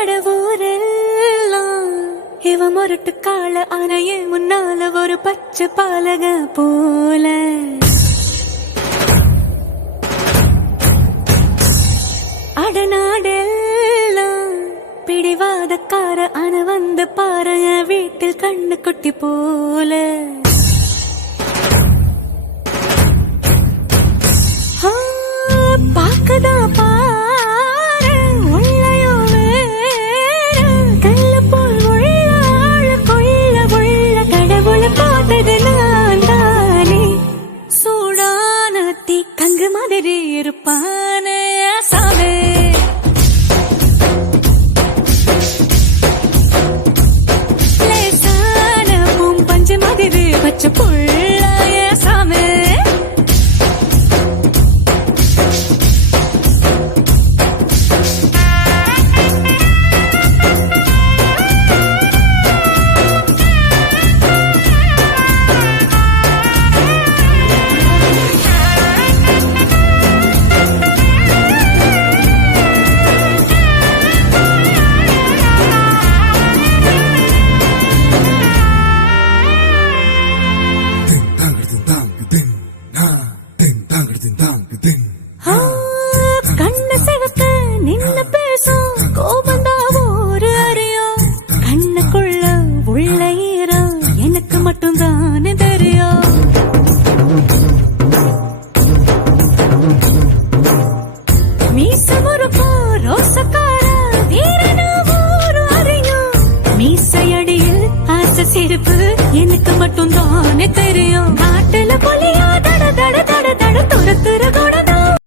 கடவுரெல்லாம் இவ முரட்டு கால ஆனையே முன்னால ஒரு பச்சை பாலக போல அடநாடெல்லாம் பிடிவாதக்கார ஆன வந்து பாரு வீட்டில் கண்ணு குட்டி போல பாக்கதா பாரு உள்ளயோ வேற கல்லு போல் உள்ள கொள்ள உள்ள கடவுள போட்டது நான் தானே சூடான தீ கங்கு மாதிரி இருப்பானே சாவே லேசான பூம் பஞ்சு மாதிரி பச்சை புள்ளாய சாமே கண்ண சிவக்க நின்னு பேசும் கோபந்தா ஒரு அறியும் கண்ணுக்குள்ள உள்ள ஈரம் எனக்கு மட்டும் தானே தெரியும் மீச முறுப்போ ரோசக்கார வீரனா ஒரு அறியும் மீசையடியில் ஆசை சிரிப்பு எனக்கு மட்டும் தானே தெரியும் நாட்டுல பொலி